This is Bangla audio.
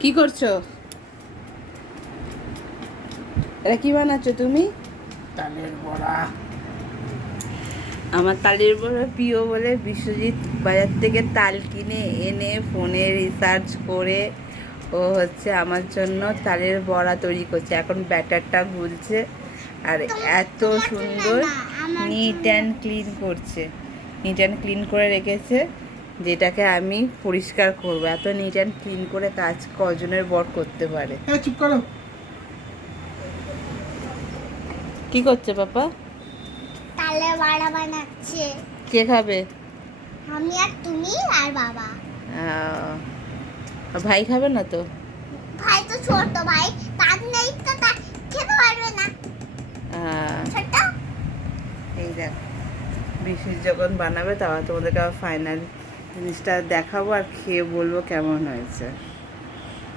কি করছ? এটা কি বানাচ্ছো তুমি? তালের বড়া। আমার তালের বড়া প্রিয় বলে বিশ্বজিৎ বাজার থেকে তাল কিনে এনে ফোনে রিসার্চ করে ও হচ্ছে আমার জন্য তালের বড়া তৈরি করছে। এখন ব্যাটারটা গুলছে আর এত সুন্দর নিট অ্যান্ড ক্লিন করছে। নিট অ্যান্ড ক্লিন করে রেখেছে। যেটাকে আমি পরিষ্কার করব। এত নিট অ্যান্ড ক্লিন করে কাজ কজনের বর করতে পারে। হ্যাঁ চুপ করো। কি করছে পাপা? তালে বাড়া বানাচ্ছে। কে খাবে? আমি আর তুমি আর বাবা। ভাই খাবে না তো? ভাই তো ছোট ভাই তার নেই তো তা খেতে পারবে না। ছোট। এই দেখ বিশেষ যখন বানাবে তাহলে তোমাদেরকে ফাইনাল জিনিসটা দেখাবো আর খেয়ে বলব কেমন হয়েছে।